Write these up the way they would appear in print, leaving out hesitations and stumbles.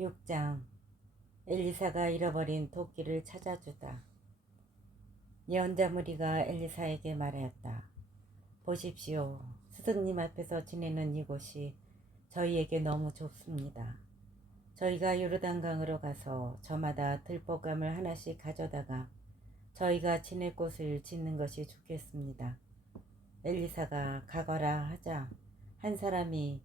6장. 엘리사가 잃어버린 도끼를 찾아주다. 예언자 무리가 엘리사에게 말하였다. 보십시오. 스승님 앞에서 지내는 이곳이 저희에게 너무 좁습니다. 저희가 요르단강으로 가서 저마다 들보감을 하나씩 가져다가 저희가 지낼 곳을 짓는 것이 좋겠습니다. 엘리사가 가거라 하자 한 사람이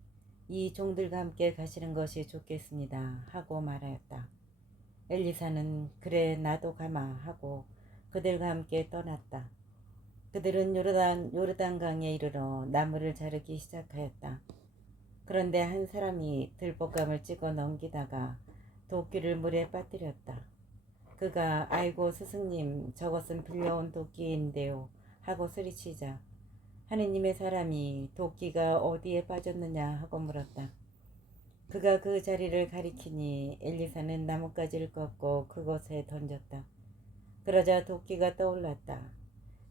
이 종들과 함께 가시는 것이 좋겠습니다 하고 말하였다. 엘리사는 그래 나도 가마 하고 그들과 함께 떠났다. 그들은 요르단강에 이르러 나무를 자르기 시작하였다. 그런데 한 사람이 들볶감을 찍어 넘기다가 도끼를 물에 빠뜨렸다. 그가 아이고 스승님 저것은 빌려온 도끼인데요 하고 소리치자 하느님의 사람이 도끼가 어디에 빠졌느냐 하고 물었다. 그가 그 자리를 가리키니 엘리사는 나뭇가지를 꺾고 그곳에 던졌다. 그러자 도끼가 떠올랐다.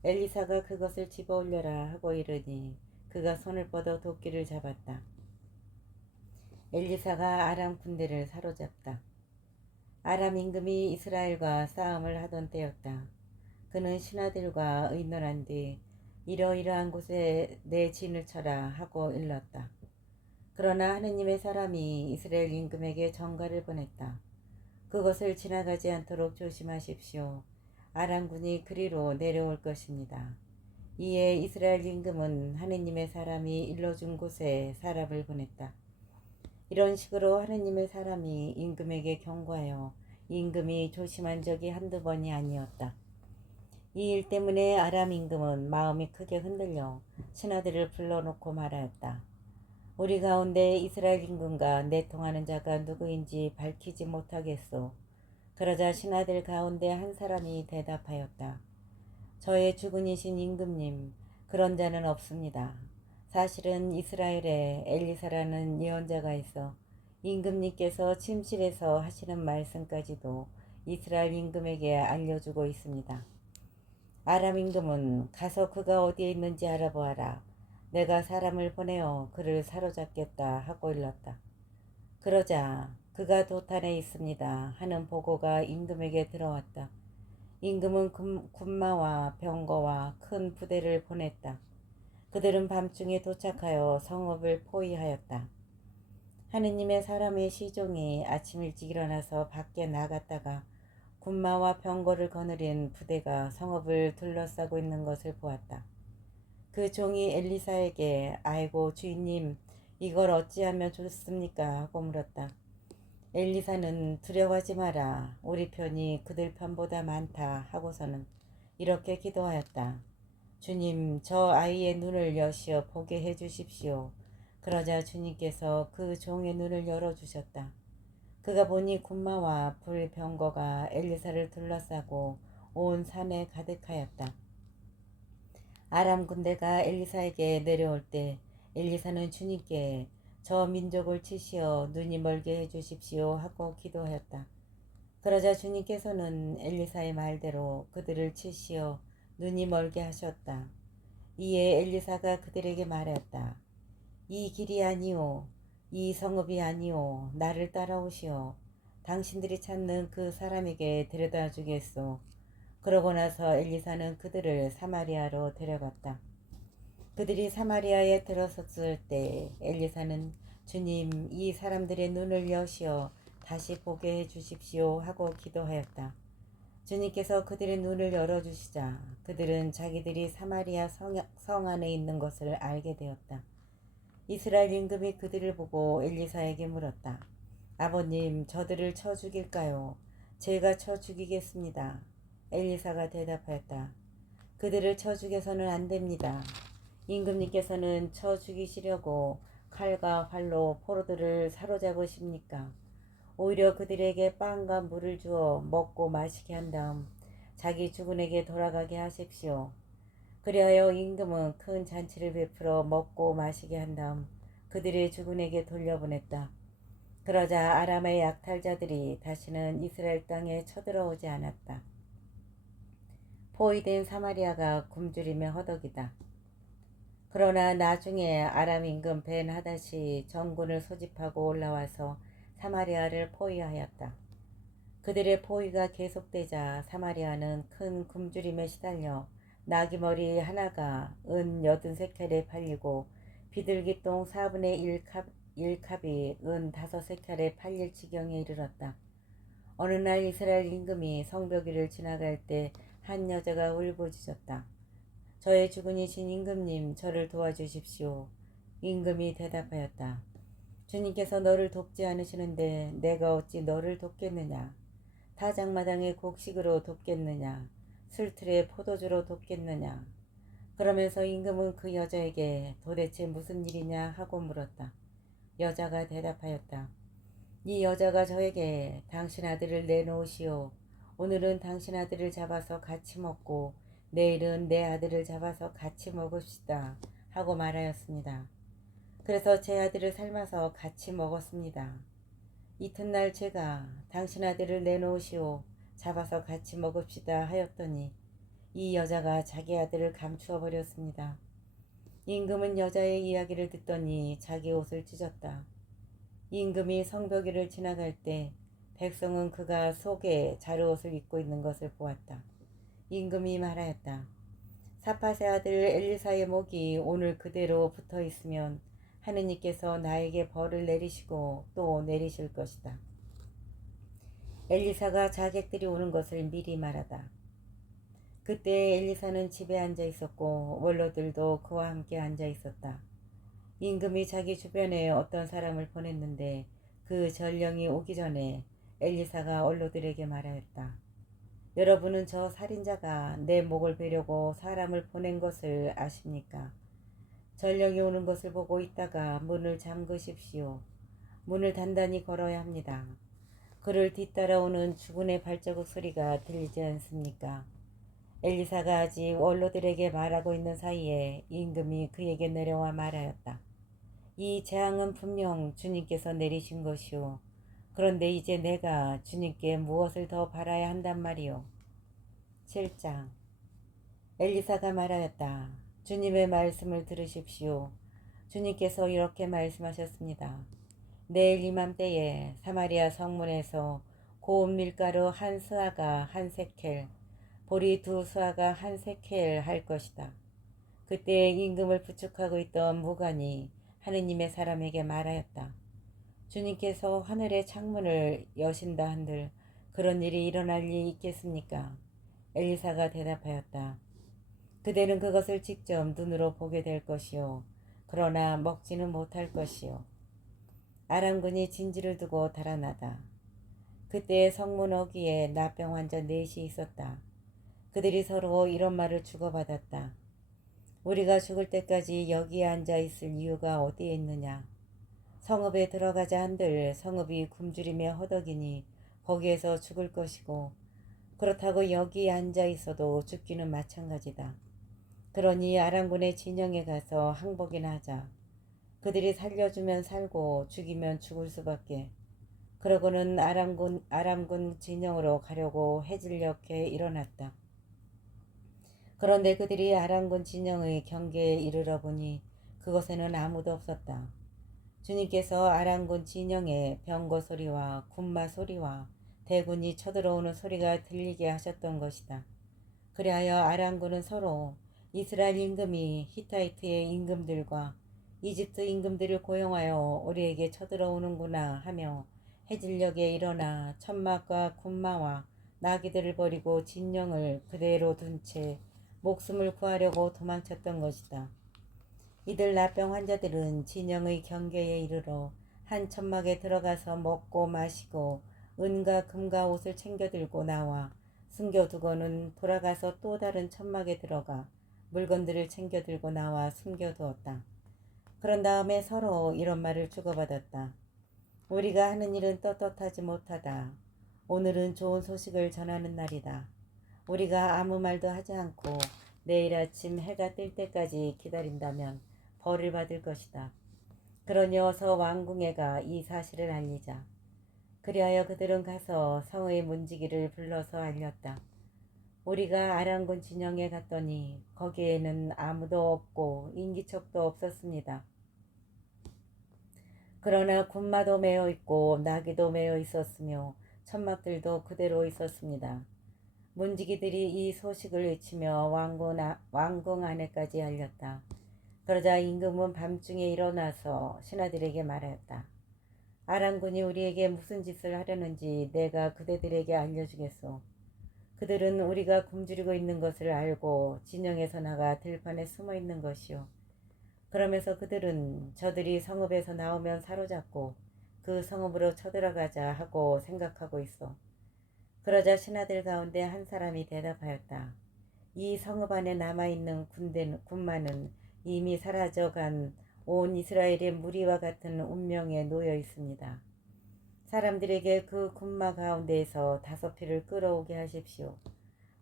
엘리사가 그것을 집어 올려라 하고 이르니 그가 손을 뻗어 도끼를 잡았다. 엘리사가 아람 군대를 사로잡다. 아람 임금이 이스라엘과 싸움을 하던 때였다. 그는 신하들과 의논한 뒤 이러이러한 곳에 내 진을 쳐라 하고 일렀다. 그러나 하느님의 사람이 이스라엘 임금에게 전가를 보냈다. 그것을 지나가지 않도록 조심하십시오. 아람군이 그리로 내려올 것입니다. 이에 이스라엘 임금은 하느님의 사람이 일러준 곳에 사람을 보냈다. 이런 식으로 하느님의 사람이 임금에게 경고하여 임금이 조심한 적이 한두 번이 아니었다. 이 일 때문에 아람 임금은 마음이 크게 흔들려 신하들을 불러놓고 말하였다. 우리 가운데 이스라엘 임금과 내통하는 자가 누구인지 밝히지 못하겠소. 그러자 신하들 가운데 한 사람이 대답하였다. 저의 주군이신 임금님, 그런 자는 없습니다. 사실은 이스라엘에 엘리사라는 예언자가 있어 임금님께서 침실에서 하시는 말씀까지도 이스라엘 임금에게 알려주고 있습니다. 아람 임금은 가서 그가 어디에 있는지 알아보아라. 내가 사람을 보내어 그를 사로잡겠다 하고 일렀다. 그러자 그가 도탄에 있습니다 하는 보고가 임금에게 들어왔다. 임금은 군마와 병거와 큰 부대를 보냈다. 그들은 밤중에 도착하여 성읍을 포위하였다. 하느님의 사람의 시종이 아침 일찍 일어나서 밖에 나갔다가 군마와 병거를 거느린 부대가 성읍을 둘러싸고 있는 것을 보았다. 그 종이 엘리사에게 아이고 주인님 이걸 어찌하면 좋습니까 하고 물었다. 엘리사는 두려워하지 마라. 우리 편이 그들 편보다 많다 하고서는 이렇게 기도하였다. 주님 저 아이의 눈을 여시어 보게 해주십시오. 그러자 주님께서 그 종의 눈을 열어주셨다. 그가 보니 군마와 불병거가 엘리사를 둘러싸고 온 산에 가득하였다. 아람 군대가 엘리사에게 내려올 때 엘리사는 주님께 저 민족을 치시어 눈이 멀게 해주십시오 하고 기도하였다. 그러자 주님께서는 엘리사의 말대로 그들을 치시어 눈이 멀게 하셨다. 이에 엘리사가 그들에게 말했다. 이 길이 아니오 이 성읍이 아니오 나를 따라오시오. 당신들이 찾는 그 사람에게 데려다 주겠소. 그러고 나서 엘리사는 그들을 사마리아로 데려갔다. 그들이 사마리아에 들어섰을 때 엘리사는 주님 이 사람들의 눈을 여시어 다시 보게 해주십시오 하고 기도하였다. 주님께서 그들의 눈을 열어주시자 그들은 자기들이 사마리아 성 안에 있는 것을 알게 되었다. 이스라엘 임금이 그들을 보고 엘리사에게 물었다. 아버님 저들을 쳐 죽일까요? 제가 쳐 죽이겠습니다. 엘리사가 대답하였다. 그들을 쳐 죽여서는 안 됩니다. 임금님께서는 쳐 죽이시려고 칼과 활로 포로들을 사로잡으십니까? 오히려 그들에게 빵과 물을 주어 먹고 마시게 한 다음 자기 주군에게 돌아가게 하십시오. 그리하여 임금은 큰 잔치를 베풀어 먹고 마시게 한 다음 그들의 주군에게 돌려보냈다. 그러자 아람의 약탈자들이 다시는 이스라엘 땅에 쳐들어오지 않았다. 포위된 사마리아가 굶주리며 허덕이다. 그러나 나중에 아람 임금 벤하닷이 전군을 소집하고 올라와서 사마리아를 포위하였다. 그들의 포위가 계속되자 사마리아는 큰 굶주림에 시달려 나귀머리 하나가 은 83켈에 팔리고 비둘기똥 4분의 1컵이 은 5세켈에 팔릴 지경에 이르렀다. 어느 날 이스라엘 임금이 성벽위를 지나갈 때 한 여자가 울부짖었다. 저의 주군이신 임금님, 저를 도와주십시오. 임금이 대답하였다. 주님께서 너를 돕지 않으시는데 내가 어찌 너를 돕겠느냐. 타작마당의 곡식으로 돕겠느냐. 술틀의 포도주로 돕겠느냐. 그러면서 임금은 그 여자에게 도대체 무슨 일이냐 하고 물었다. 여자가 대답하였다. 이 여자가 저에게 당신 아들을 내놓으시오. 오늘은 당신 아들을 잡아서 같이 먹고 내일은 내 아들을 잡아서 같이 먹읍시다 하고 말하였습니다. 그래서 제 아들을 삶아서 같이 먹었습니다. 이튿날 제가 당신 아들을 내놓으시오. 잡아서 같이 먹읍시다 하였더니 이 여자가 자기 아들을 감추어 버렸습니다. 임금은 여자의 이야기를 듣더니 자기 옷을 찢었다. 임금이 성벽위를 지나갈 때 백성은 그가 속에 자르옷을 입고 있는 것을 보았다. 임금이 말하였다. 사팟의 아들 엘리사의 목이 오늘 그대로 붙어 있으면 하느님께서 나에게 벌을 내리시고 또 내리실 것이다. 엘리사가 자객들이 오는 것을 미리 말하다. 그때 엘리사는 집에 앉아 있었고 원로들도 그와 함께 앉아 있었다. 임금이 자기 주변에 어떤 사람을 보냈는데 그 전령이 오기 전에 엘리사가 원로들에게 말하였다. 여러분은 저 살인자가 내 목을 베려고 사람을 보낸 것을 아십니까? 전령이 오는 것을 보고 있다가 문을 잠그십시오. 문을 단단히 걸어야 합니다. 그를 뒤따라오는 주군의 발자국 소리가 들리지 않습니까? 엘리사가 아직 원로들에게 말하고 있는 사이에 임금이 그에게 내려와 말하였다. 이 재앙은 분명 주님께서 내리신 것이오. 그런데 이제 내가 주님께 무엇을 더 바라야 한단 말이오. 7장. 엘리사가 말하였다. 주님의 말씀을 들으십시오. 주님께서 이렇게 말씀하셨습니다. 내일 이맘때에 사마리아 성문에서 고운 밀가루 한 스아가 한 세켈, 보리 2스아가 한 세켈 할 것이다. 그때 임금을 부축하고 있던 무관이 하느님의 사람에게 말하였다. 주님께서 하늘의 창문을 여신다 한들 그런 일이 일어날 리 있겠습니까? 엘리사가 대답하였다. 그대는 그것을 직접 눈으로 보게 될 것이요. 그러나 먹지는 못할 것이요. 아람군이 진지를 두고 달아나다. 그때 성문 어귀에 나병 환자 4이 있었다. 그들이 서로 이런 말을 주고받았다. 우리가 죽을 때까지 여기에 앉아 있을 이유가 어디에 있느냐. 성읍에 들어가자 한들 성읍이 굶주림에 허덕이니 거기에서 죽을 것이고 그렇다고 여기에 앉아 있어도 죽기는 마찬가지다. 그러니 아람군의 진영에 가서 항복이나 하자. 그들이 살려주면 살고 죽이면 죽을 수밖에. 그러고는 아람군 진영으로 가려고 해질녘에 일어났다. 그런데 그들이 아람군 진영의 경계에 이르러 보니 그곳에는 아무도 없었다. 주님께서 아람군 진영에 병거 소리와 군마 소리와 대군이 쳐들어오는 소리가 들리게 하셨던 것이다. 그리하여 아람군은 서로 이스라엘 임금이 히타이트의 임금들과 이집트 임금들을 고용하여 우리에게 쳐들어오는구나 하며 해질녘에 일어나 천막과 군마와 나귀들을 버리고 진영을 그대로 둔 채 목숨을 구하려고 도망쳤던 것이다. 이들 나병 환자들은 진영의 경계에 이르러 한 천막에 들어가서 먹고 마시고 은과 금과 옷을 챙겨 들고 나와 숨겨두고는 돌아가서 또 다른 천막에 들어가 물건들을 챙겨 들고 나와 숨겨두었다. 그런 다음에 서로 이런 말을 주고받았다. 우리가 하는 일은 떳떳하지 못하다. 오늘은 좋은 소식을 전하는 날이다. 우리가 아무 말도 하지 않고 내일 아침 해가 뜰 때까지 기다린다면 벌을 받을 것이다. 그러니 어서 왕궁에가 이 사실을 알리자. 그리하여 그들은 가서 성의 문지기를 불러서 알렸다. 우리가 아람군 진영에 갔더니 거기에는 아무도 없고 인기척도 없었습니다. 그러나 군마도 메어 있고 나귀도 메어 있었으며 천막들도 그대로 있었습니다. 문지기들이 이 소식을 외치며 왕궁 안에까지 알렸다. 그러자 임금은 밤중에 일어나서 신하들에게 말하였다. 아람군이 우리에게 무슨 짓을 하려는지 내가 그대들에게 알려주겠소. 그들은 우리가 굶주리고 있는 것을 알고 진영에서 나가 들판에 숨어 있는 것이요. 그러면서 그들은 저들이 성읍에서 나오면 사로잡고 그 성읍으로 쳐들어가자 하고 생각하고 있어. 그러자 신하들 가운데 한 사람이 대답하였다. 이 성읍 안에 남아있는 군마는 이미 사라져간 온 이스라엘의 무리와 같은 운명에 놓여 있습니다. 사람들에게 그 군마 가운데에서 5피를 끌어오게 하십시오.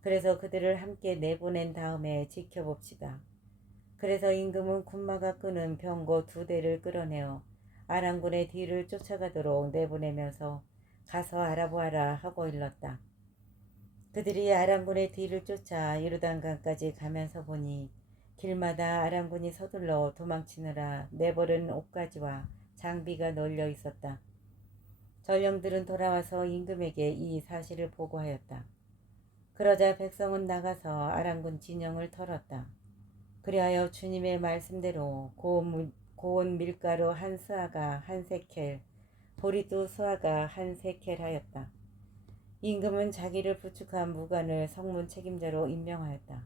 그래서 그들을 함께 내보낸 다음에 지켜봅시다. 그래서 임금은 군마가 끄는 병거 2대를 끌어내어 아람군의 뒤를 쫓아가도록 내보내면서 가서 알아보아라 하고 일렀다. 그들이 아람군의 뒤를 쫓아 요르단강까지 가면서 보니 길마다 아람군이 서둘러 도망치느라 내버린 옷가지와 장비가 널려 있었다. 전령들은 돌아와서 임금에게 이 사실을 보고하였다. 그러자 백성은 나가서 아람군 진영을 털었다. 그리하여 주님의 말씀대로 고운 밀가루 한 스아가 한 세켈, 보리도 스아가 한 세켈 하였다. 임금은 자기를 부축한 무관을 성문 책임자로 임명하였다.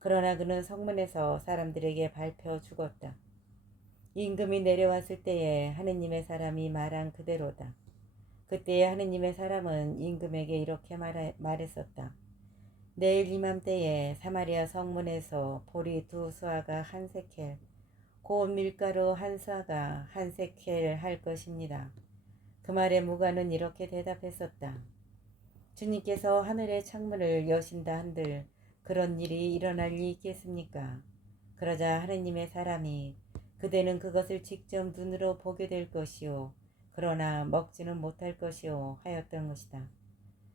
그러나 그는 성문에서 사람들에게 밟혀 죽었다. 임금이 내려왔을 때에 하느님의 사람이 말한 그대로다. 그때에 하느님의 사람은 임금에게 이렇게 말했었다. 내일 이맘때에 사마리아 성문에서 보리 2스아가 한 세켈, 고운 밀가루 한 스아가 한 세켈 할 것입니다. 그 말에 무관은 이렇게 대답했었다. 주님께서 하늘의 창문을 여신다 한들 그런 일이 일어날 리 있겠습니까? 그러자 하느님의 사람이 그대는 그것을 직접 눈으로 보게 될 것이요 그러나 먹지는 못할 것이요 하였던 것이다.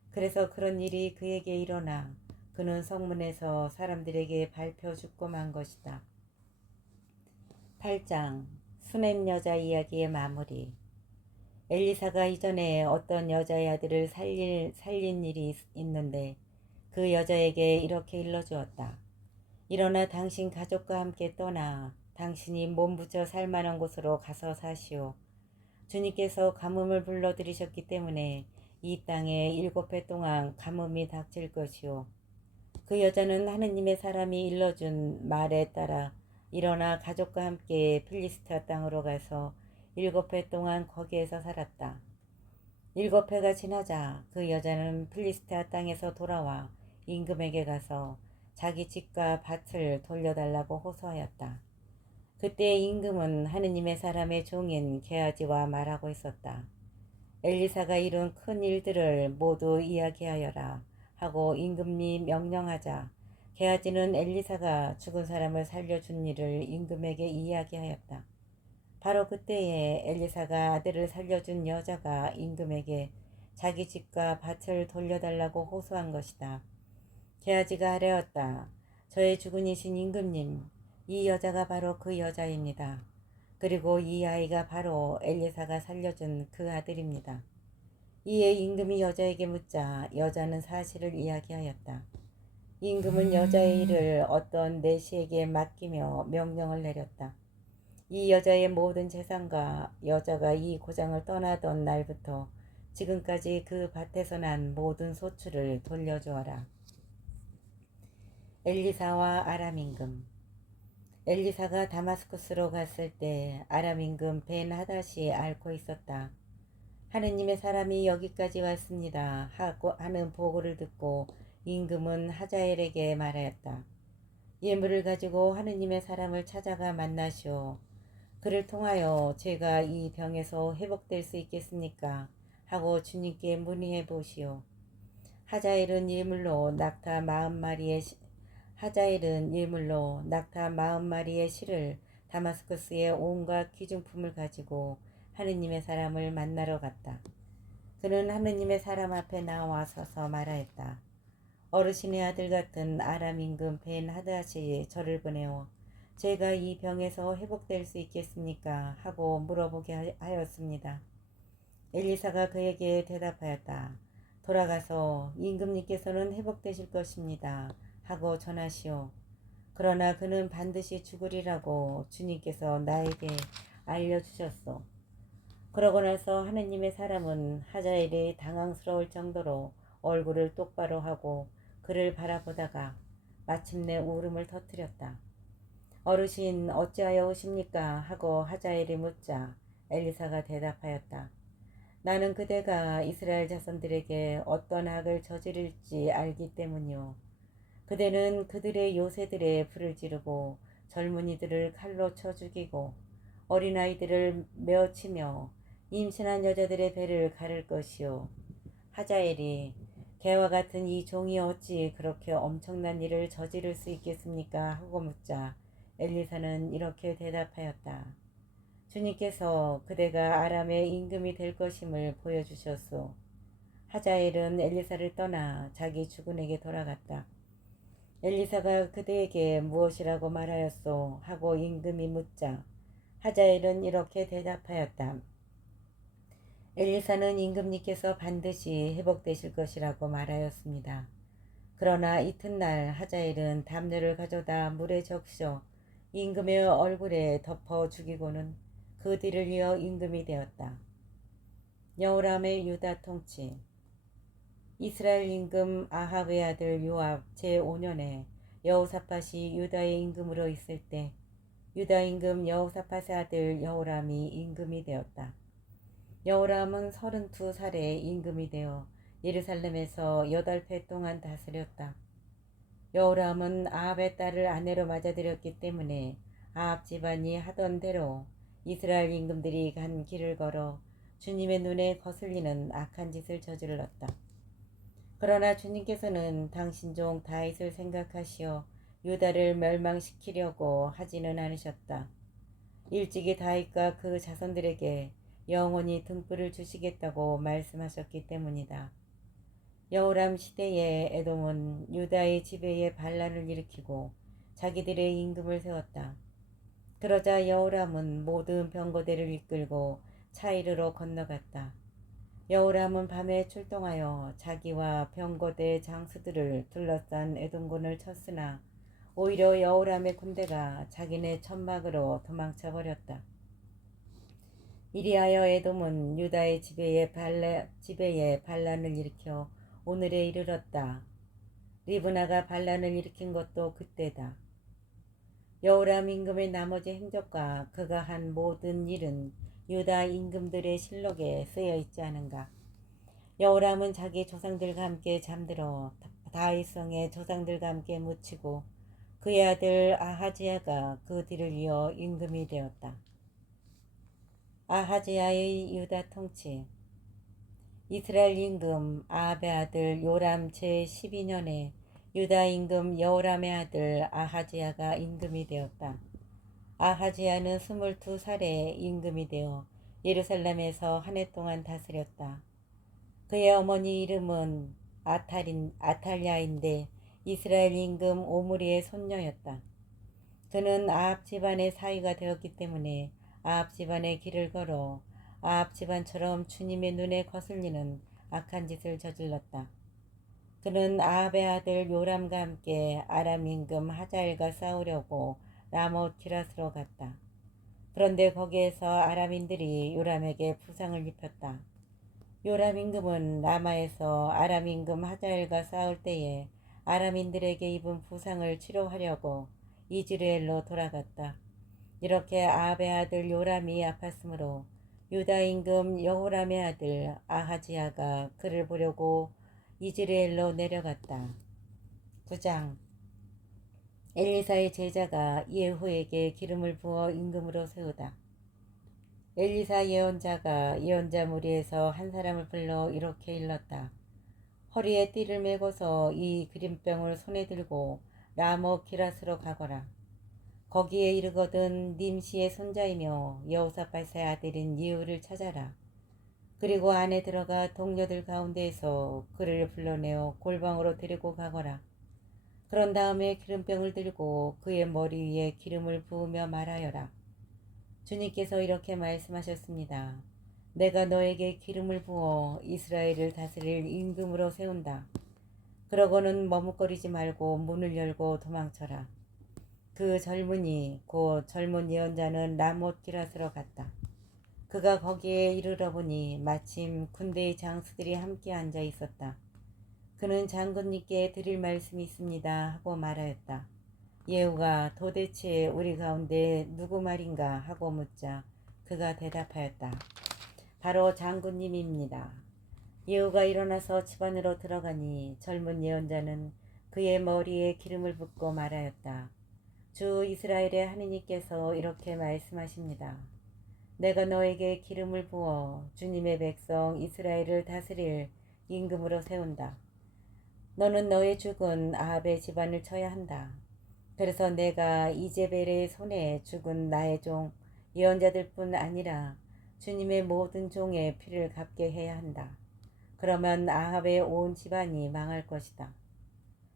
그래서 그런 일이 그에게 일어나 그는 성문에서 사람들에게 밟혀 죽고 만 것이다. 8장 수넴 여자 이야기의 마무리. 엘리사가 이전에 어떤 여자의 아들을 살린 일이 있는데 그 여자에게 이렇게 일러주었다. 일어나 당신 가족과 함께 떠나 당신이 몸부쳐 살만한 곳으로 가서 사시오. 주님께서 가뭄을 불러들이셨기 때문에 이 땅에 7해 동안 가뭄이 닥칠 것이오. 그 여자는 하느님의 사람이 일러준 말에 따라 일어나 가족과 함께 필리스트아 땅으로 가서 7해 동안 거기에서 살았다. 7해가 지나자 그 여자는 필리스트아 땅에서 돌아와 임금에게 가서 자기 집과 밭을 돌려달라고 호소하였다. 그때 임금은 하느님의 사람의 종인 게하지와 말하고 있었다. 엘리사가 이룬 큰 일들을 모두 이야기하여라 하고 임금이 명령하자 게하지는 엘리사가 죽은 사람을 살려준 일을 임금에게 이야기하였다. 바로 그때에 엘리사가 아들을 살려준 여자가 임금에게 자기 집과 밭을 돌려달라고 호소한 것이다. 게하지가 아뢰었다. 저의 주군이신 임금님, 이 여자가 바로 그 여자입니다. 그리고 이 아이가 바로 엘리사가 살려준 그 아들입니다. 이에 임금이 여자에게 묻자 여자는 사실을 이야기하였다. 임금은 여자의 일을 어떤 내시에게 맡기며 명령을 내렸다. 이 여자의 모든 재산과 여자가 이 고장을 떠나던 날부터 지금까지 그 밭에서 난 모든 소출을 돌려주어라. 엘리사와 아람 임금. 엘리사가 다마스쿠스로 갔을 때 아람 임금 벤 하닷이 앓고 있었다. 하느님의 사람이 여기까지 왔습니다 하는 보고를 듣고 임금은 하자엘에게 말하였다. 예물을 가지고 하느님의 사람을 찾아가 만나시오. 그를 통하여 제가 이 병에서 회복될 수 있겠습니까? 하고 주님께 문의해 보시오. 하자엘은 예물로 낙타 40마리의 실을 다마스쿠스의 온갖 귀중품을 가지고 하느님의 사람을 만나러 갔다. 그는 하느님의 사람 앞에 나와 서서 말하였다. 어르신의 아들 같은 아람 임금 벤 하닷이 저를 보내어 제가 이 병에서 회복될 수 있겠습니까? 하고 물어보게 하였습니다. 엘리사가 그에게 대답하였다. 돌아가서 임금님께서는 회복되실 것입니다. 하고 전하시오. 그러나 그는 반드시 죽으리라고 주님께서 나에게 알려주셨소. 그러고 나서 하느님의 사람은 하자엘이 당황스러울 정도로 얼굴을 똑바로 하고 그를 바라보다가 마침내 울음을 터뜨렸다. 어르신 어찌하여 오십니까? 하고 하자엘이 묻자 엘리사가 대답하였다. 나는 그대가 이스라엘 자손들에게 어떤 악을 저지를지 알기 때문이요. 그대는 그들의 요새들의 불을 지르고 젊은이들을 칼로 쳐 죽이고 어린아이들을 메어치며 임신한 여자들의 배를 가를 것이요. 하자엘이 개와 같은 이 종이 어찌 그렇게 엄청난 일을 저지를 수 있겠습니까? 하고 묻자 엘리사는 이렇게 대답하였다. 주님께서 그대가 아람의 임금이 될 것임을 보여주셨소. 하자엘은 엘리사를 떠나 자기 주군에게 돌아갔다. 엘리사가 그대에게 무엇이라고 말하였소? 하고 임금이 묻자 하자엘은 이렇게 대답하였다. 엘리사는 임금님께서 반드시 회복되실 것이라고 말하였습니다. 그러나 이튿날 하자엘은 담요를 가져다 물에 적셔 임금의 얼굴에 덮어 죽이고는 그 뒤를 이어 임금이 되었다. 여호람의 유다 통치. 이스라엘 임금 아합의 아들 요압 제5년에 여호사밧이 유다의 임금으로 있을 때 유다 임금 여호사밧의 아들 여호람이 임금이 되었다. 여호람은 32살에 임금이 되어 예루살렘에서 8해 동안 다스렸다. 여호람은 아합의 딸을 아내로 맞아들였기 때문에 아합 집안이 하던 대로 이스라엘 임금들이 간 길을 걸어 주님의 눈에 거슬리는 악한 짓을 저질렀다. 그러나 주님께서는 당신 종 다윗을 생각하시어 유다를 멸망시키려고 하지는 않으셨다. 일찍이 다윗과 그 자손들에게 영원히 등불을 주시겠다고 말씀하셨기 때문이다. 여호람 시대에 에돔은 유다의 지배에 반란을 일으키고 자기들의 임금을 세웠다. 그러자 여호람은 모든 병거대를 이끌고 차이르로 건너갔다. 여호람은 밤에 출동하여 자기와 병거대 장수들을 둘러싼 에돔군을 쳤으나 오히려 여호람의 군대가 자기네 천막으로 도망쳐버렸다. 이리하여 에돔은 유다의 지배에 반란을 일으켜 오늘에 이르렀다. 리브나가 반란을 일으킨 것도 그때다. 여호람 임금의 나머지 행적과 그가 한 모든 일은 유다 임금들의 실록에 쓰여 있지 않은가. 여호람은 자기 조상들과 함께 잠들어 다윗성의 조상들과 함께 묻히고 그의 아들 아하지야가 그 뒤를 이어 임금이 되었다. 아하지야의 유다 통치. 이스라엘 임금 아합의 아들 요람 제12년에 유다 임금 여호람의 아들 아하지야가 임금이 되었다. 아하지야는 22살에 임금이 되어 예루살렘에서 한 해 동안 다스렸다. 그의 어머니 이름은 아탈랴인데 이스라엘 임금 오므리의 손녀였다. 그는 아합 집안의 사위가 되었기 때문에 아합 집안의 길을 걸어 아합 집안처럼 주님의 눈에 거슬리는 악한 짓을 저질렀다. 그는 아합의 아들 요람과 함께 아람 임금 하자엘과 싸우려고 라못 기라스로 갔다. 그런데 거기에서 아람인들이 요람에게 부상을 입혔다. 요람 임금은 라마에서 아람 임금 하자엘과 싸울 때에 아람인들에게 입은 부상을 치료하려고 이즈레엘로 돌아갔다. 이렇게 아합의 아들 요람이 아팠으므로 유다 임금 여호람의 아들 아하지야가 그를 보려고 이즈레엘로 내려갔다. 9장. 엘리사의 제자가 예후에게 기름을 부어 임금으로 세우다. 엘리사 예언자가 예언자 무리에서 한 사람을 불러 이렇게 일렀다. 허리에 띠를 메고서 이 기름병을 손에 들고 라모 기라스로 가거라. 거기에 이르거든 님시의 손자이며 여호사밧의 아들인 예후를 찾아라. 그리고 안에 들어가 동료들 가운데에서 그를 불러내어 골방으로 데리고 가거라. 그런 다음에 기름병을 들고 그의 머리 위에 기름을 부으며 말하여라. 주님께서 이렇게 말씀하셨습니다. 내가 너에게 기름을 부어 이스라엘을 다스릴 임금으로 세운다. 그러고는 머뭇거리지 말고 문을 열고 도망쳐라. 그 젊은이 곧 젊은 예언자는 라못 기럇으로 갔다. 그가 거기에 이르러 보니 마침 군대의 장수들이 함께 앉아 있었다. 그는 장군님께 드릴 말씀이 있습니다 하고 말하였다. 예후가 도대체 우리 가운데 누구 말인가 하고 묻자 그가 대답하였다. 바로 장군님입니다. 예후가 일어나서 집 안으로 들어가니 젊은 예언자는 그의 머리에 기름을 붓고 말하였다. 주 이스라엘의 하느님께서 이렇게 말씀하십니다. 내가 너에게 기름을 부어 주님의 백성 이스라엘을 다스릴 임금으로 세운다. 너는 너의 죽은 아합의 집안을 쳐야 한다. 그래서 내가 이제벨의 손에 죽은 나의 종 예언자들뿐 아니라 주님의 모든 종의 피를 갚게 해야 한다. 그러면 아합의 온 집안이 망할 것이다.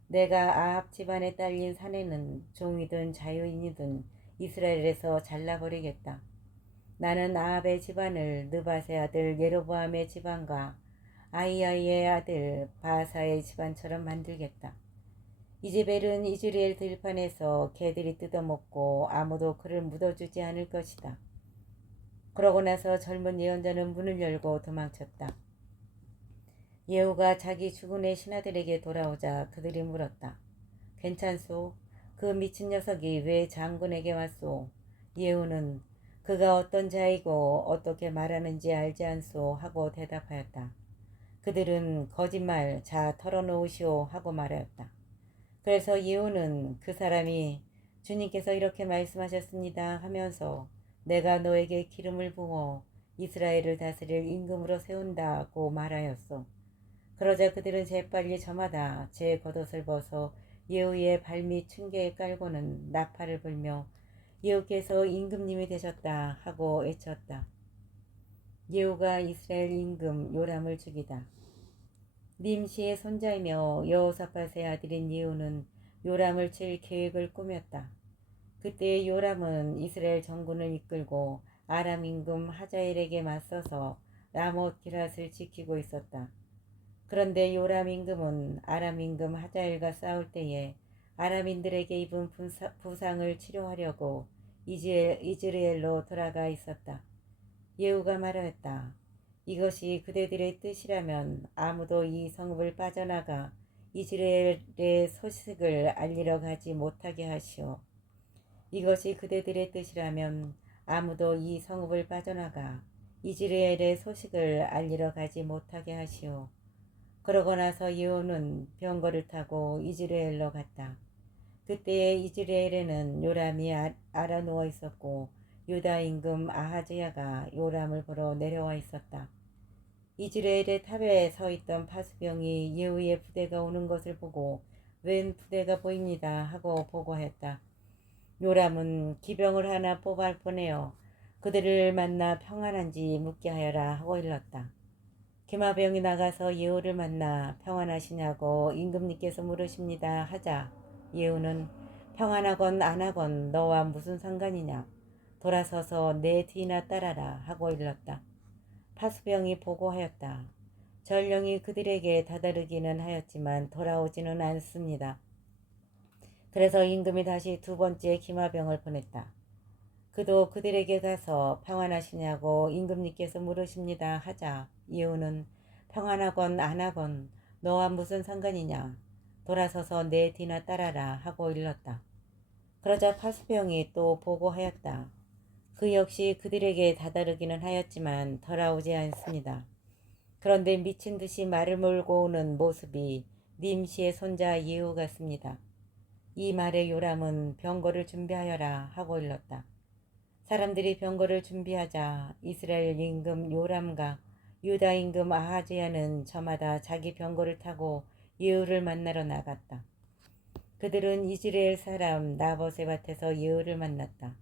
내가 아합 집안에 딸린 사내는 종이든 자유인이든 이스라엘에서 잘라버리겠다. 나는 아합의 집안을 느밧의 아들 예로보암의 집안과 아이야의 아들 바하사의 집안처럼 만들겠다. 이제벨은 이즈리엘 들판에서 개들이 뜯어먹고 아무도 그를 묻어주지 않을 것이다. 그러고 나서 젊은 예언자는 문을 열고 도망쳤다. 예후가 자기 주군의 신하들에게 돌아오자 그들이 물었다. 괜찮소? 그 미친 녀석이 왜 장군에게 왔소? 예후는 그가 어떤 자이고 어떻게 말하는지 알지 않소 하고 대답하였다. 그들은 거짓말 자 털어놓으시오 하고 말하였다. 그래서 예후는 그 사람이 주님께서 이렇게 말씀하셨습니다 하면서 내가 너에게 기름을 부어 이스라엘을 다스릴 임금으로 세운다고 말하였소. 그러자 그들은 재빨리 저마다 제 겉옷을 벗어 예후의 발밑 층계에 깔고는 나팔을 불며 예후께서 임금님이 되셨다 하고 외쳤다. 예후가 이스라엘 임금 요람을 죽이다. 님시의 손자이며 여호사밧의 아들인 예후는 요람을 칠 계획을 꾸몄다. 그때 요람은 이스라엘 정군을 이끌고 아람 임금 하자엘에게 맞서서 라못 기럇을 지키고 있었다. 그런데 요람 임금은 아람 임금 하자엘과 싸울 때에 아람인들에게 입은 부상을 치료하려고 이즈레엘로 돌아가 있었다. 예후가 말하였다. 이것이 그대들의 뜻이라면 아무도 이 성읍을 빠져나가 이즈레엘의 소식을 알리러 가지 못하게 하시오. 이것이 그대들의 뜻이라면 아무도 이 성읍을 빠져나가 이즈레엘의 소식을 알리러 가지 못하게 하시오. 그러고 나서 예후는 병거를 타고 이즈레엘로 갔다. 그때에 이즈레엘에는 요람이 알아 누워 있었고 유다 임금 아하즈야가 요람을 보러 내려와 있었다. 이즈레엘의 탑에 서 있던 파수병이 예후의 부대가 오는 것을 보고 웬 부대가 보입니다 하고 보고하였다. 요람은 기병을 하나 뽑아 보내어 그들을 만나 평안한지 묻게 하여라 하고 일렀다. 기마병이 나가서 예후를 만나 평안하시냐고 임금님께서 물으십니다 하자 예후는 평안하건 안 하건 너와 무슨 상관이냐 돌아서서 내 뒤나 따라라 하고 일렀다. 파수병이 보고하였다. 전령이 그들에게 다다르기는 하였지만 돌아오지는 않습니다. 그래서 임금이 다시 두 번째 기마병을 보냈다. 그도 그들에게 가서 평안하시냐고 임금님께서 물으십니다 하자 예후는 평안하건 안 하건 너와 무슨 상관이냐 돌아서서 내 뒤나 따라라 하고 일렀다. 그러자 파수병이 또 보고하였다. 그 역시 그들에게 다다르기는 하였지만 돌아오지 않습니다. 그런데 미친 듯이 말을 몰고 오는 모습이 님시의 손자 예후 같습니다. 이 말에 요람은 병거를 준비하여라 하고 일렀다. 사람들이 병거를 준비하자 이스라엘 임금 요람과 유다 임금 아하즈야는 저마다 자기 병거를 타고 예후를 만나러 나갔다. 그들은 이즈레엘 사람 나봇의 밭에서 예후를 만났다.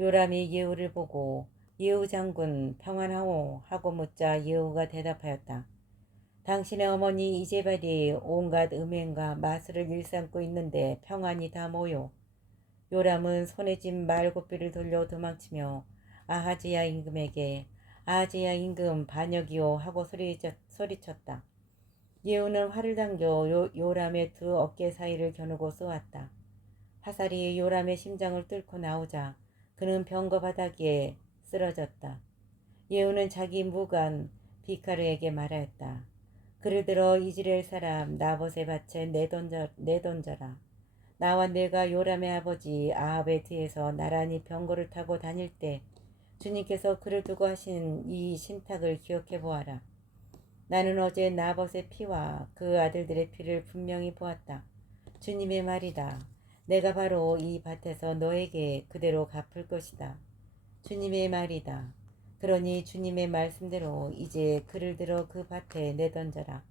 요람이 예후를 보고 예후 장군 평안하오 하고 묻자 예후가 대답하였다. 당신의 어머니 이제벨이 온갖 음행과 마술을 일삼고 있는데 평안이 다 모여. 요람은 손에 쥔 말고삐를 돌려 도망치며 아하지야 임금에게 아하지야 임금 반역이요 하고 소리쳤다. 예후는 활을 당겨 요람의 두 어깨 사이를 겨누고 쏘았다. 화살이 요람의 심장을 뚫고 나오자 그는 병거 바닥에 쓰러졌다. 예후는 자기 무관 비카르에게 말하였다. 그를 들어 이스라엘 사람 나봇의 밭에 내던져라. 나와 내가 요람의 아버지 아합의 뒤에서 나란히 병거를 타고 다닐 때 주님께서 그를 두고 하신 이 신탁을 기억해 보아라. 나는 어제 나봇의 피와 그 아들들의 피를 분명히 보았다. 주님의 말이다. 내가 바로 이 밭에서 너에게 그대로 갚을 것이다. 주님의 말이다. 그러니 주님의 말씀대로 이제 그를 들어 그 밭에 내던져라.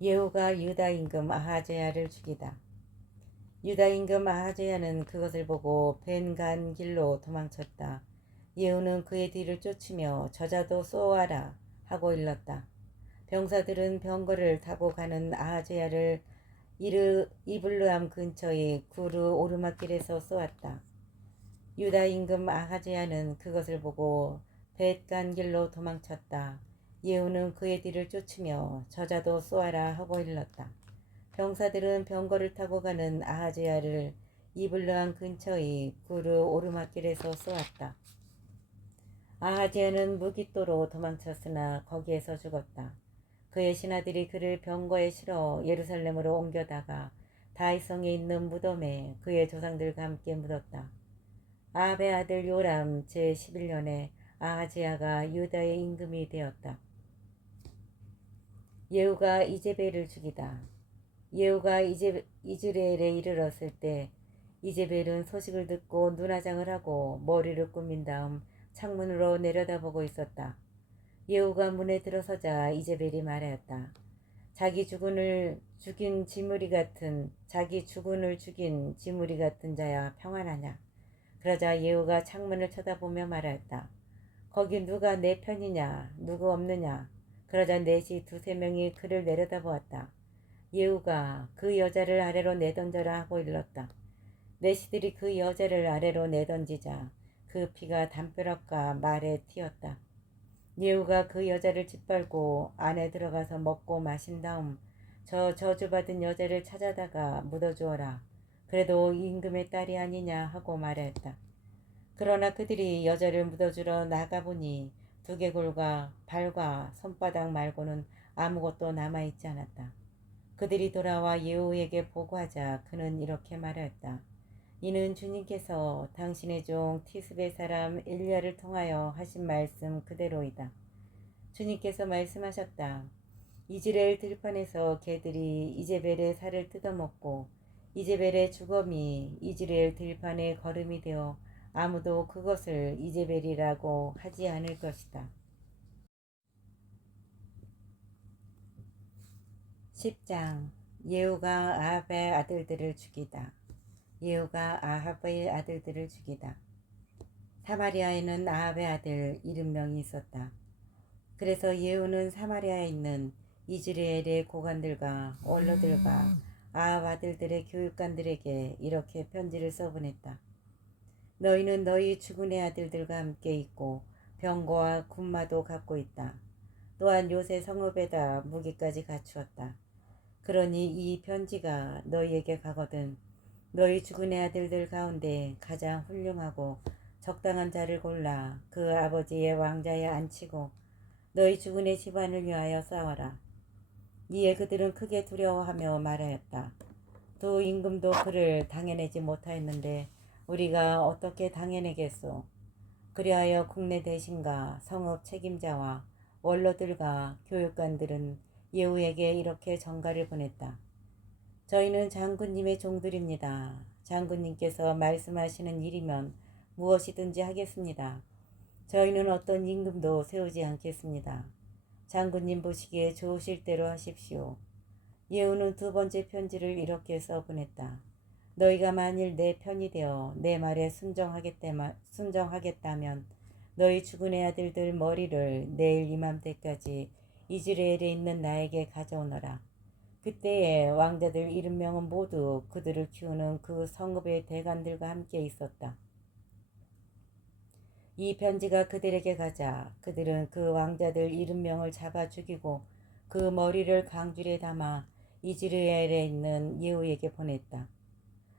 예후가 유다 임금 아하제야를 죽이다. 유다 임금 아하제야는 그것을 보고 벤간 길로 도망쳤다. 예후는 그의 뒤를 쫓으며 저자도 쏘아라 하고 일렀다. 병사들은 병거를 타고 가는 아하제야를 이블르함 근처의 구르 오르막길에서 쏘았다. 유다 임금 아하제야는 그것을 보고 벳간 길로 도망쳤다. 예후는 그의 뒤를 쫓으며 저자도 쏘아라 하고 일렀다. 병사들은 병거를 타고 가는 아하제야를 이블르함 근처의 구르 오르막길에서 쏘았다. 아하제야는 무기또로 도망쳤으나 거기에서 죽었다. 그의 신하들이 그를 병거에 실어 예루살렘으로 옮겨다가 다윗성에 있는 무덤에 그의 조상들과 함께 묻었다. 아합의 아들 요람 제11년에 아하지야가 유다의 임금이 되었다. 예후가 이제벨을 죽이다. 예후가 이즈레엘에 이르렀을 때 이제벨은 소식을 듣고 눈화장을 하고 머리를 꾸민 다음 창문으로 내려다보고 있었다. 예후가 문에 들어서자 이제벨이 말하였다. 자기 주군을 죽인 지무리 같은 자야 평안하냐. 그러자 예후가 창문을 쳐다보며 말하였다. 거기 누가 내 편이냐 누구 없느냐. 그러자 넷이 두세 명이 그를 내려다보았다. 예후가 그 여자를 아래로 내던져라 하고 일렀다. 넷이들이 그 여자를 아래로 내던지자 그 피가 담벼락과 말에 튀었다. 예후가 그 여자를 짓밟고 안에 들어가서 먹고 마신 다음 저 저주받은 여자를 찾아다가 묻어주어라. 그래도 임금의 딸이 아니냐 하고 말하였다. 그러나 그들이 여자를 묻어주러 나가보니 두개골과 발과 손바닥 말고는 아무것도 남아있지 않았다. 그들이 돌아와 예후에게 보고하자 그는 이렇게 말하였다. 이는 주님께서 당신의 종 티스베 사람 엘리야를 통하여 하신 말씀 그대로이다. 주님께서 말씀하셨다. 이즈라엘 들판에서 개들이 이제벨의 살을 뜯어먹고 이제벨의 주검이 이즈라엘 들판의 거름이 되어 아무도 그것을 이제벨이라고 하지 않을 것이다. 10장 예후가 아합의 아들들을 죽이다. 예후가 아합의 아들들을 죽이다. 사마리아에는 아합의 아들 70명이 있었다. 그래서 예후는 사마리아에 있는 이즈라엘의 고관들과 원로들과 아합 아들들의 교육관들에게 이렇게 편지를 써보냈다. 너희는 너희 주군의 아들들과 함께 있고 병거와 군마도 갖고 있다. 또한 요새 성읍에다 무기까지 갖추었다. 그러니 이 편지가 너희에게 가거든 너희 주군의 아들들 가운데 가장 훌륭하고 적당한 자를 골라 그 아버지의 왕자에 앉히고 너희 주군의 집안을 위하여 싸워라. 이에 그들은 크게 두려워하며 말하였다. 두 임금도 그를 당해내지 못하였는데 우리가 어떻게 당해내겠소. 그리하여 국내 대신과 성읍 책임자와 원로들과 교육관들은 예후에게 이렇게 전가를 보냈다. 저희는 장군님의 종들입니다. 장군님께서 말씀하시는 일이면 무엇이든지 하겠습니다. 저희는 어떤 임금도 세우지 않겠습니다. 장군님 보시기에 좋으실 대로 하십시오. 예후는 두 번째 편지를 이렇게 써보냈다. 너희가 만일 내 편이 되어 내 말에 순종하겠다면 너희 주군의 아들들 머리를 내일 이맘때까지 이스라엘에 있는 나에게 가져오너라. 그때에 왕자들 70명은 모두 그들을 키우는 그 성읍의 대관들과 함께 있었다. 이 편지가 그들에게 가자 그들은 그 왕자들 70명을 잡아 죽이고 그 머리를 강줄에 담아 이스라엘에 있는 예후에게 보냈다.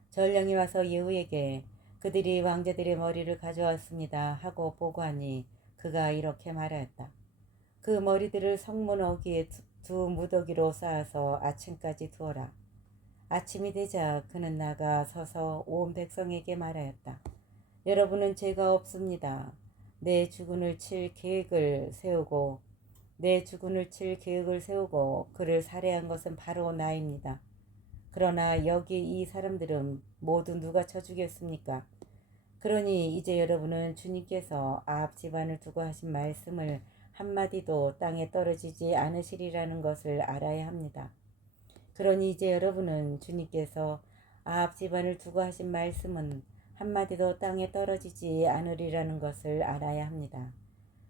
전령이 와서 예후에게 그들이 왕자들의 머리를 가져왔습니다 하고 보고하니 그가 이렇게 말하였다. 그 머리들을 성문 어귀에 두 무더기로 쌓아서 아침까지 두어라. 아침이 되자 그는 나가 서서 온 백성에게 말하였다. 여러분은 죄가 없습니다. 내 주군을 칠 계획을 세우고 그를 살해한 것은 바로 나입니다. 그러나 여기 이 사람들은 모두 누가 쳐 죽였습니까? 그러니 이제 여러분은 주님께서 아합 집안을 두고 하신 말씀을 한마디도 땅에 떨어지지 않으시리라는 것을 알아야 합니다. 그러니 이제 여러분은 주님께서 아합 집안을 두고 하신 말씀은 한마디도 땅에 떨어지지 않으리라는 것을 알아야 합니다.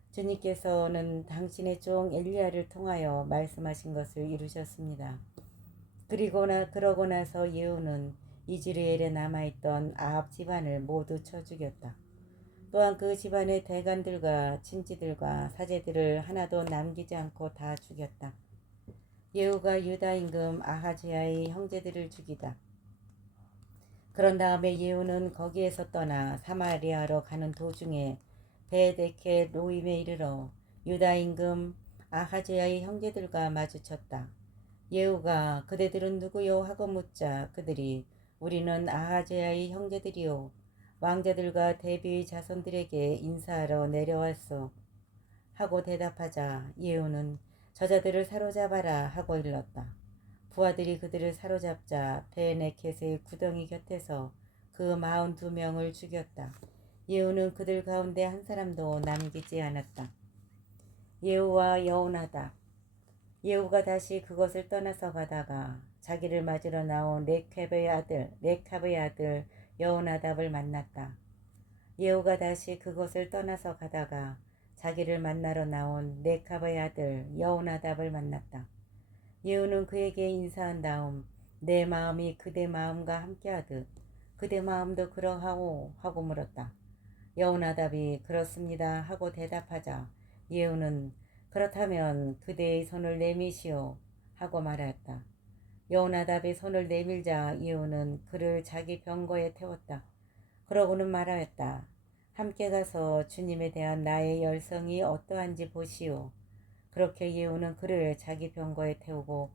주님께서는 당신의 종 엘리야를 통하여 말씀하신 것을 이루셨습니다. 그러고 나서 예후는 이스라엘에 남아있던 아합 집안을 모두 쳐 죽였다. 또한 그 집안의 대관들과 친지들과 사제들을 하나도 남기지 않고 다 죽였다. 예후가 유다 임금 아하즈야의 형제들을 죽이다. 그런 다음에 예후는 거기에서 떠나 사마리아로 가는 도중에 베데케 로임에 이르러 유다 임금 아하즈야의 형제들과 마주쳤다. 예후가 그대들은 누구요 하고 묻자 그들이 우리는 아하즈야의 형제들이요 왕자들과 대비의 자손들에게 인사하러 내려왔소 하고 대답하자 예후는 저자들을 사로잡아라 하고 일렀다. 부하들이 그들을 사로잡자 베네켓의 구덩이 곁에서 그 42명을 죽였다. 예후는 그들 가운데 한 사람도 남기지 않았다. 예후와 여호나답. 예후가 다시 그것을 떠나서 가다가 자기를 맞으러 나온 레캅의 아들 여호나답을 만났다. 예후가 다시 그것을 떠나서 가다가 자기를 만나러 나온 레캅의 아들 여호나답을 만났다. 예후는 그에게 인사한 다음 내 마음이 그대 마음과 함께하듯 그대 마음도 그러하오 하고 물었다. 여호나답이 그렇습니다 하고 대답하자 예후는 그렇다면 그대의 손을 내미시오 하고 말하였다. 여호나답이 손을 내밀자 예후는 그를 자기 병거에 태웠다. 그러고는 말하였다. 함께 가서 주님에 대한 나의 열성이 어떠한지 보시오. 그렇게 예후는 그를 자기 병거에 태우고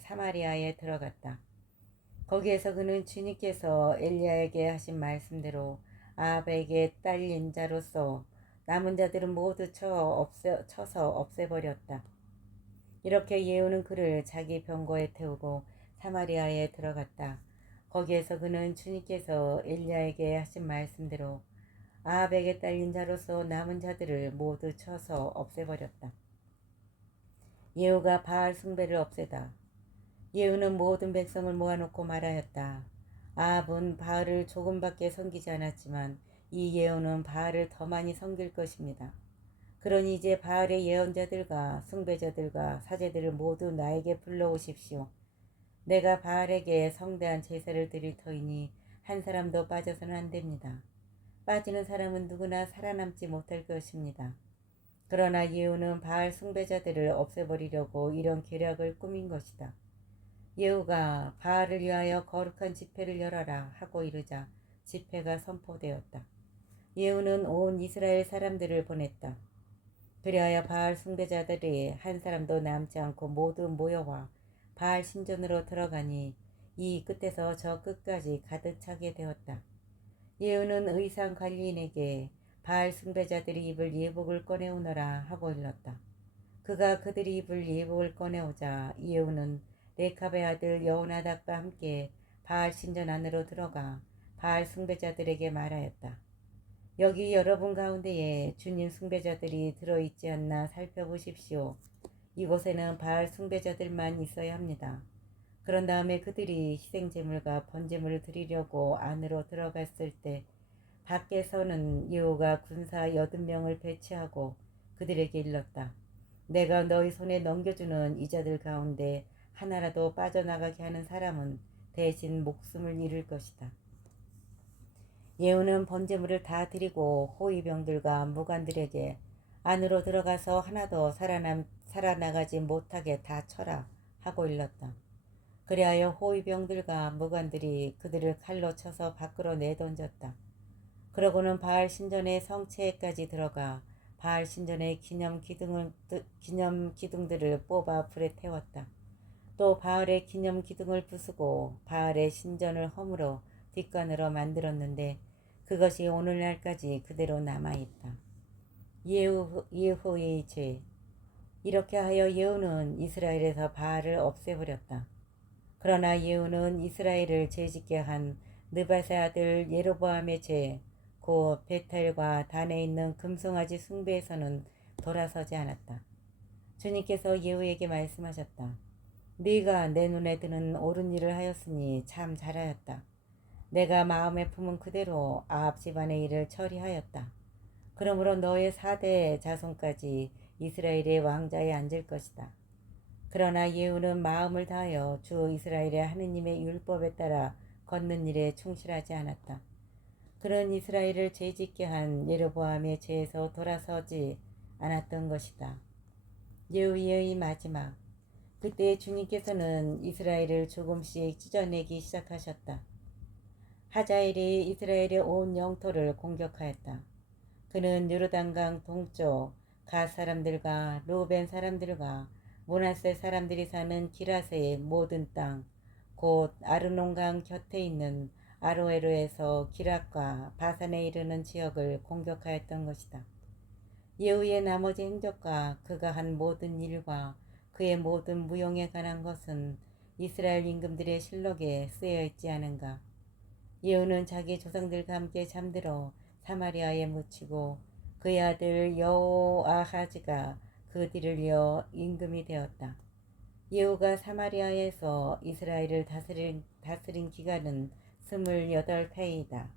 사마리아에 들어갔다. 거기에서 그는 주님께서 엘리야에게 하신 말씀대로 아합에게 딸린 자로서 남은 자들은 모두 쳐서 없애버렸다. 이렇게 예후는 그를 자기 병거에 태우고 사마리아에 들어갔다. 거기에서 그는 주님께서 엘리야에게 하신 말씀대로 아합에게 딸린 자로서 남은 자들을 모두 쳐서 없애버렸다. 예후가 바알 숭배를 없애다. 예후는 모든 백성을 모아놓고 말하였다. 아합은 바알을 조금밖에 섬기지 않았지만 이 예후는 바알을 더 많이 섬길 것입니다. 그러니 이제 바알의 예언자들과 숭배자들과 사제들을 모두 나에게 불러오십시오. 내가 바알에게 성대한 제사를 드릴 터이니 한 사람도 빠져서는 안 됩니다. 빠지는 사람은 누구나 살아남지 못할 것입니다. 그러나 예후는 바알 숭배자들을 없애버리려고 이런 계략을 꾸민 것이다. 예후가 바알을 위하여 거룩한 집회를 열어라 하고 이르자 집회가 선포되었다. 예후는 온 이스라엘 사람들을 보냈다. 그리하여 바알 숭배자들이 한 사람도 남지 않고 모두 모여와 바알 신전으로 들어가니 이 끝에서 저 끝까지 가득 차게 되었다. 예후는 의상 관리인에게 바알 숭배자들이 입을 예복을 꺼내오너라 하고 일렀다. 그가 그들이 입을 예복을 꺼내오자 예후는 레캅의 아들 여호나답과 함께 바알 신전 안으로 들어가 바알 숭배자들에게 말하였다. 여기 여러분 가운데에 주님 숭배자들이 들어있지 않나 살펴보십시오. 이곳에는 바알 숭배자들만 있어야 합니다. 그런 다음에 그들이 희생제물과 번제물을 드리려고 안으로 들어갔을 때 밖에서는 예후가 군사 80명을 배치하고 그들에게 일렀다. 내가 너희 손에 넘겨주는 이자들 가운데 하나라도 빠져나가게 하는 사람은 대신 목숨을 잃을 것이다. 예후는 번제물을 다 드리고 호위병들과 무관들에게 안으로 들어가서 하나도 살아나가지 못하게 다 쳐라 하고 일렀다. 그리하여 호위병들과 무관들이 그들을 칼로 쳐서 밖으로 내던졌다. 그러고는 바알 신전의 성체에까지 들어가 바알 신전의 기념 기둥들을 뽑아 불에 태웠다. 또 바알의 기념 기둥을 부수고 바알의 신전을 허물어 뒷관으로 만들었는데 그것이 오늘날까지 그대로 남아있다. 예후의 죄. 이렇게 하여 예후는 이스라엘에서 바알을 없애버렸다. 그러나 예후는 이스라엘을 죄짓게 한 느바세 아들 예로보암의 죄, 곧 베텔과 단에 있는 금송아지 숭배에서는 돌아서지 않았다. 주님께서 예후에게 말씀하셨다. 네가 내 눈에 드는 옳은 일을 하였으니 참 잘하였다. 내가 마음에 품은 그대로 아합 집안의 일을 처리하였다. 그러므로 너의 4대 자손까지 이스라엘의 왕자에 앉을 것이다. 그러나 예후는 마음을 다하여 주 이스라엘의 하느님의 율법에 따라 걷는 일에 충실하지 않았다. 그런 이스라엘을 죄짓게 한 예로보암의 죄에서 돌아서지 않았던 것이다. 예후의 마지막. 그때 주님께서는 이스라엘을 조금씩 찢어내기 시작하셨다. 하자엘이 이스라엘의 온 영토를 공격하였다. 그는 요르단강 동쪽 갓 사람들과 루벤 사람들과 므낫세 사람들이 사는 기라세의 모든 땅, 곧 아르논강 곁에 있는 아로에르에서 기락과 바산에 이르는 지역을 공격하였던 것이다. 예후의 나머지 행적과 그가 한 모든 일과 그의 모든 무용에 관한 것은 이스라엘 임금들의 실록에 쓰여 있지 않은가. 예후는 자기 조상들과 함께 잠들어 사마리아에 묻히고 그의 아들 여호아하즈가 그 뒤를 이어 임금이 되었다. 예후가 사마리아에서 이스라엘을 다스린 기간은 28회이다.